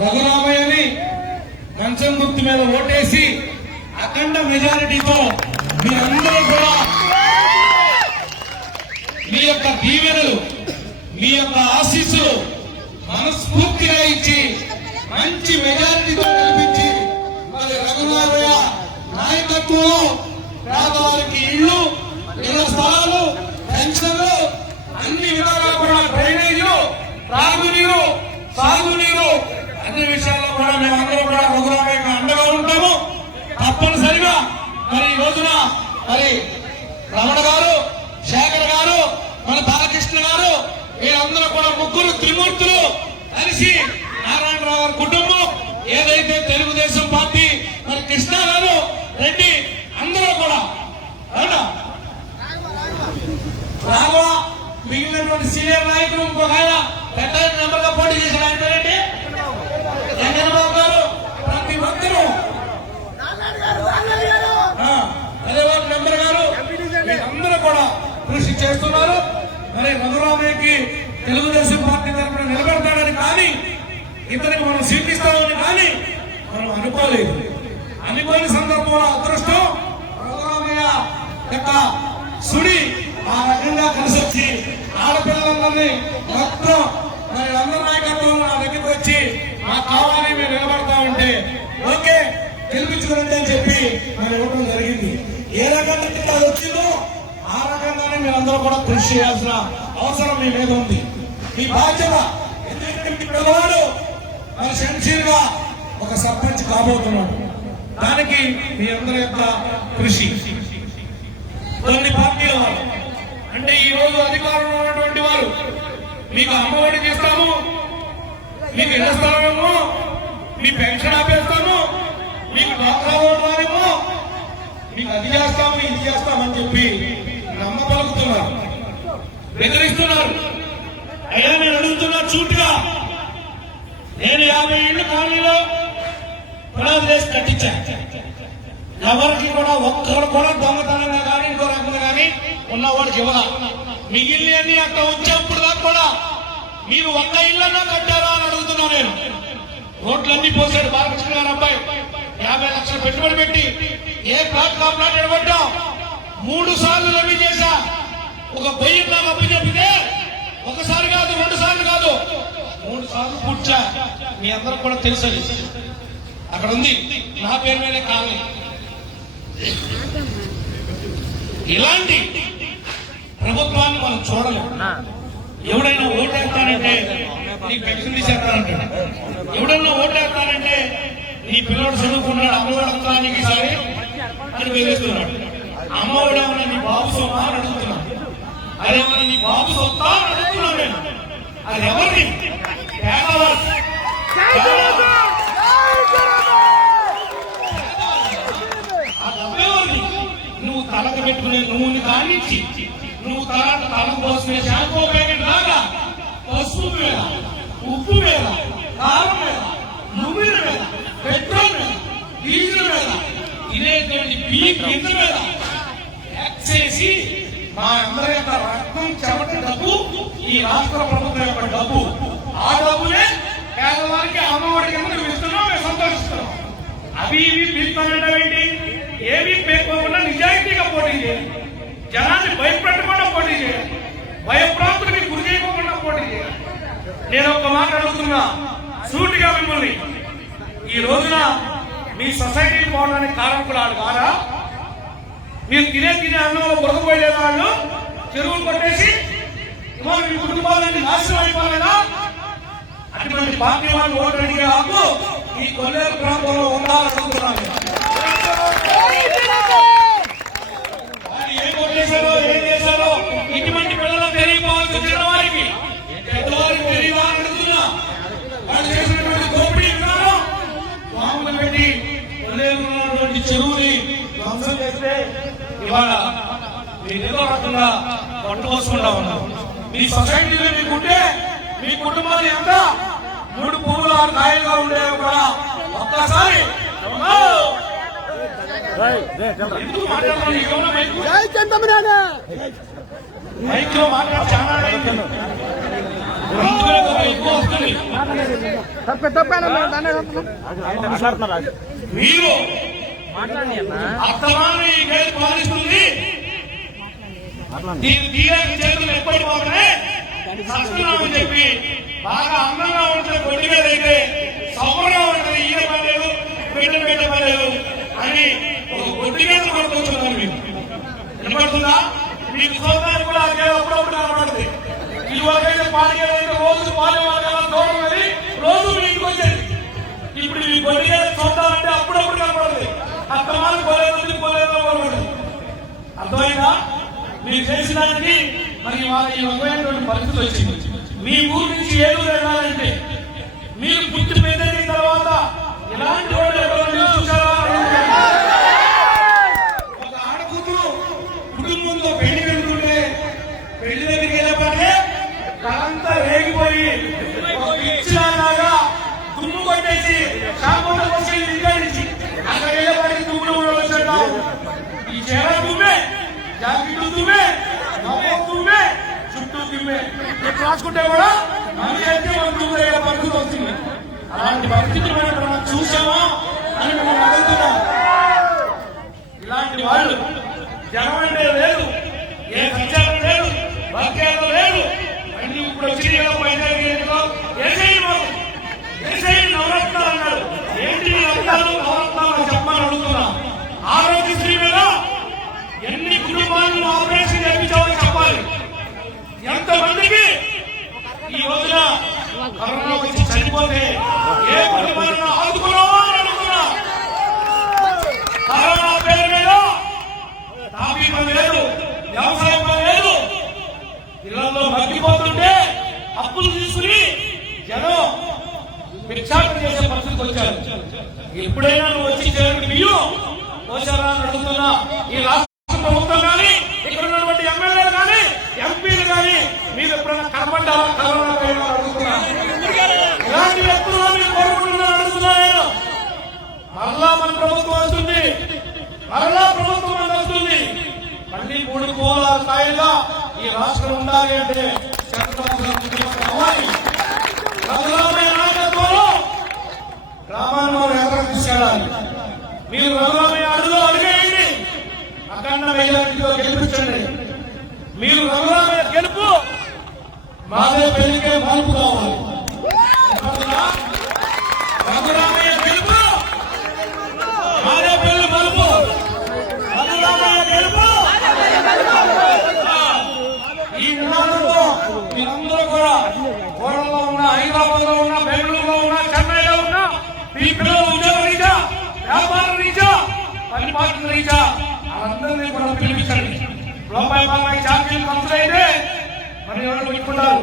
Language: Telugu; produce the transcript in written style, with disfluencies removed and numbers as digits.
రఘురామయ్యని మంచం గుర్తు మీద ఓటేసి అఖండ మెజారిటీతో మీరందరూ కూడా మీ యొక్క దీవెనలు, మీ యొక్క ఆశీస్సులు మనస్ఫూర్తిగా ఇచ్చి మంచి మెజారిటీతో గెలిపించి మరి రఘురామయ్య నాయకత్వంలో పేదవారికి ఇళ్లు, ఇళ్ల స్థలాలు, పెన్షన్లు, అన్ని విధాలుగా కూడా డ్రైనేజీలు, త్రాగునీరు, సాగునీరు అన్ని విషయాల్లో కూడా మేమందరం కూడా రఘురామయ్యకు అండగా ఉంటాము. తప్పనిసరిగా మరి ఈ రోజున మరి రమణ గారు, శేఖర్ గారు, మన బాలకృష్ణ గారు వీరందరూ కూడా ముగ్గురు త్రిమూర్తులు కలిసి నారాయణరావు గారి కుటుంబం ఏదైతే తెలుగుదేశం పార్టీ మరి కృష్ణ గారు, రెడ్డి అందరూ కూడా రాఘవ మిగిలినటువంటి సీనియర్ నాయకులు ఇంకొక ఆయన పెద్ద నెంబర్ గా పోటీ చేసిన ఆయన పేరండి చంద్రబాబు గారు. ప్రతి ఒక్కరూ అదే వారి నెంబర్ గారు అందరూ కూడా కృషి చేస్తున్నారు. మరి రఘురామయ్యకి తెలుగుదేశం పార్టీ తరఫున నిలబెడతాడని కానీ, ఇతనికి మనం సీట్ ఇస్తామని కానీ మనం అనుకోలేదు. అనుకోని సందర్భంలో అదృష్టం రఘురామయ్య యొక్క సుడి ఆ రకంగా కలిసి వచ్చి ఆడపిల్లలందరినీ మొత్తం మరి అందరి నాయకత్వంలో నా దగ్గరికి వచ్చి మాకు కావాలి, మేము నిలబడతా ఉంటే ఓకే గెలిపించుకోండి అని చెప్పి మనం ఇవ్వడం జరిగింది. ఏ రకంగా అది వచ్చిందో ఆ రకంగానే మీరందరూ కూడా కృషి చేయాల్సిన అవసరం మీ మీద ఉంది. మీ బాధ్యత. ఎందుకంటే మీ పిల్లవాడు మరి సెన్సియర్ గా ఒక సర్పంచ్ కాబోతున్నాడు. దానికి మీ అందరి యొక్క కృషి. కొన్ని పార్టీల వారు అంటే ఈ రోజు అధికారంలో ఉన్నటువంటి వారు మీకు అమ్మఒడి చేస్తాము, మీకు ఇళ్ల స్థలమేమో, మీ పెన్షన్ ఆపేస్తాము, మీకు డాక్రా ఓట్లేమో, మీకు అది చేస్తాము, ఇది చేస్తామని చెప్పి నమ్మ పలుకుతున్నారు, బెదిరిస్తున్నారు. అయ్యా నేను అడుగుతున్నా చూటుగా, నేను 50 ఏళ్ళు కాలనీలో పునాది వేసి కట్టించా. ఎవరికి కూడా ఒక్కరు కూడా దొంగతనంగా కానీ ఇంకో రకంగా కానీ ఉన్నవాడికి ఇవ్వరా. మిగిలిన అన్ని అక్కడ వచ్చేప్పుడు దాకా కూడా మీరు ఒక్క ఇళ్ళన్నా కట్టారా అని అడుగుతున్నా నేను. రోడ్లన్నీ పోసాడు బాలకృష్ణ గారు అబ్బాయి. 50 లక్షలు పెట్టుబడి పెట్టి ఏ ప్లాట్ఫామ్ ప్లాట్ ఎడబడ్డాం. 3 సార్లు రవి చేశా. ఒక బొయ్యి నాకు అప్పు చెప్పితే ఒకసారి కాదు, 2 సార్లు కాదు, 3 సార్లు పూడ్చా. మీ అందరూ కూడా తెలుసు. అక్కడ ఉంది నా పేరు మీదే కాలనీ. ఇలాంటి ప్రభుత్వాన్ని మనం చూడలేము. ఎవడైనా ఓటేస్తానంటే నీకు పెన్షన్ తీసేస్తానంటాడు. ఎవడైనా ఓటేస్తానంటే నీ పిల్లడు చదువుకున్నాడు, అమ్మఒడంతా నీకు ఈసారి అని బెదిరిస్తున్నాడు. అమ్మఒడేమన్నా నీ బాబు సొత్తా అని అడుగుతున్నాడు. అదేమన్నా నీ బాబు సొత్తా అని అడుగుతున్నాను నేను. అది ఎవరిని నువ్వు తలకు పెట్టుకునే నువ్వుని కానిచ్చి నువ్వు తలకు పోసుకునే షాంపూ ప్యాకెట్ లాగా పసుపు మీద, ఉప్పు మీద, కారం మీద, నువ్వుల మీద, పెట్రోల్ మీద, డీజిల్ మీద, ఇదేటువంటి గింజ మీద ట్యాక్స్ చేసి మా అందరి యొక్క రక్తం, చెమట డబ్బు ఈ రాష్ట్ర ప్రభుత్వం యొక్క డబ్బు. ఆ డబ్బులే పేదవారికి అమ్మఒడి కింద నువ్వు ఇస్తున్నావు, మేము సంతోషిస్తున్నాం. అవి ఇవి పిలుస్తానంటావేంటి? ఏమీ పేర్కోకుండా నిజాయితీగా పోటీ చేయాలి. జనాన్ని భయపెట్టకుండా పోటీ చేయాలి. భయప్రాంతులకి గురి చేయకుండా పోటీ చేయాలి. నేను ఒక మాట అడుగుతున్నా సూటిగా మిమ్మల్ని, ఈ రోజున మీ సొసైటీకి పోవడానికి కారణకులు కాదా? మీరు తినే అన్నంలో బురదపోయే వాళ్ళు చెరువులు కొట్టేసి మీ కుటుంబాలన్నీ నాశనం అయిపోలేదా? అటువంటి పార్టీ వాళ్ళు ఓటు అడిగే హక్కు ఈ కొల్లేరు ప్రాంతంలో ఉండాలనుకుంటున్నాను. ఏం కొట్టేశారో, ఏం చేశారో ఇటువంటి పిల్లలు తెలియకపోవచ్చు. చిన్నవారికి పెద్దవారికి తెలియదా అని అడుగుతున్నా. వాళ్ళు చేసినటువంటి దోపిడీ విధానం మామూలు పెట్టి కొల్లేరు ఉన్నటువంటి చెరువుని ధ్వంసం చేస్తే ఇవాళ మీరేదో రకంగా పట్టు పోసుకుంటా ఉన్నాం. మీ సొసైటీలో మీకుంటే మీ కుటుంబాన్ని ఎంత 3 పువ్వులు 6 కాయలుగా ఉండేవి కూడా ఒక్కసారి ఎందుకు మాట్లాడుతున్నాను? మైక్ లో మాట్లాడి చాలా ఎక్కువ వస్తుంది. మీరు అర్థమాన్ని ఈ కేసు పాలిస్తుంది. చేతులు ఎప్పటి పోకనే సస్తున్నామని చెప్పి బాగా అందంగా ఉంటే కొద్ది మీద అయితే సౌకర్యంగా ఉంటుంది. ఈయన పడలేదు, పెట్ట పడలేదు అని ఒక కొద్ది మీద కొడుకుంటున్నారు. మీకు వినపడుతుందా? మీకు సౌకర్యం కూడా అప్పుడప్పుడు కనపడుతుంది. ఇదివరకైతే పాడికైతే రోజు పాలే వాళ్ళ దూరం అది రోజు మీ ఇంటికి వచ్చేది. ఇప్పుడు ఈ కొద్దిగా చూడాలంటే అప్పుడప్పుడు కనపడుతుంది. అర్థమాలు పోలేదు. అర్థమైందా? మీరు చేసిన దానికి మరి ఈ రకమైనటువంటి పరిస్థితి వచ్చింది. మీ ఊరి నుంచి ఏలూరు వెళ్ళాలంటే మీరు పుట్టి పెద్దయిన తర్వాత ఇలాంటి వాళ్ళు ఎవరైనా చూసారా? ఒక ఆడకూతురు కుటుంబంలో పెళ్లి వెళ్తుంటే పెళ్లి దగ్గరికి వెళ్ళేపాటే కలంతా రేగిపోయి ఇచ్చిలాగా దుమ్ము కొట్టేసి కాకుండా వచ్చి ఇంటికి అక్కడ వెళ్ళేపాటికి దుమ్ములు వచ్చాడు. ఈ చీర దుమ్మే, జాకెట్ దుమ్మే, దుమ్మే, చుట్టూ దుమ్మే. రాసుకుంటే కూడా మనిషి అయితే మనం దుమ్ము పరిస్థితి వస్తుంది. అలాంటి పరిస్థితులు మనం చూసామా అని మనం అడుగుతున్నాం. ఇలాంటి వాళ్ళు జనం అంటే లేదు, ఏ సంచారం లేదు, వాక్యాలు లేదు. అన్ని ఇప్పుడు వచ్చి నవరత్నాలు అన్నారు. ఏంటి నవరత్నాలు చెప్పాలని అడుగుతున్నా. ఆరోగ్యశ్రీ మీద ఎన్ని కుటుంబాలను ఆపరేషన్ చేయించామని చెప్పాలి. ఎంతమందికి ఈ రోజున కరోనా వచ్చి చనిపోతే ఏ కుటుంబాలను ఆదుకున్నామో అని అడుగుతున్నా. కరోనా పేరు మీద తాపీ పని లేదు, వ్యవసాయం పని లేదు. ఇళ్లలో మగ్గిపోతుంటే అప్పులు తీసుకుని జనం భిక్షాటన చేసే పరిస్థితికి వచ్చారు. ఎప్పుడైనా నువ్వు వచ్చి చేరుకుని బియ్యం పోషారా అని అడుగుతున్నా. ఈ రాష్ట్ర ప్రభుత్వం కానీ ఇక్కడ ఉన్నటువంటి ఎమ్మెల్యేలు కానీ ఎంపీలు కానీ మీరు ఎప్పుడైనా కనపడ్డారా? కరోనా అడుగుతున్నా. ఇలాంటి వ్యక్తులు మీరు కోరుకుంటున్నా అడుగుతున్నా నేను. మరలా మన ప్రభుత్వం వస్తుంది, మరలా ప్రభుత్వం వస్తుంది. మళ్ళీ 3 కోట్ల స్థాయిగా ఈ రాష్ట్రం ఉండాలి అంటే చంద్రబాబు కావాలి. నాయకత్వంలో గ్రామాల్లో ఎవరు తీసుకెళ్ళాలి. మీరు రఘురామయ్య అడుగులో అడిగేయండి, అఖండ మెజారిటీతో గెలిపించండి. మీరు రఘురామయ్య గెలుపు, మాదే పెళ్లికే మార్పు కావాలి. రఘురామయ్య గెలుపు, మాదే పెళ్లి మలుపు. రఘురామయ్య గెలుపు. ఈ విధానంలో మీరందరూ కూడా కోడలో ఉన్న, హైదరాబాద్ లో ఉన్న, బెంగళూరులో ఉన్న, చెన్నైలో ఉన్న మీ పిల్లల ఉద్యోగ రీత్యా, వ్యాపార రీత్యా, పరిపాలన రీత్యా వాళ్ళందరినీ కూడా పిలిపించండి. రూపాయి ఛార్జీలు ఖర్చులైతే మరి ఎవరు పెట్టుకుంటారు.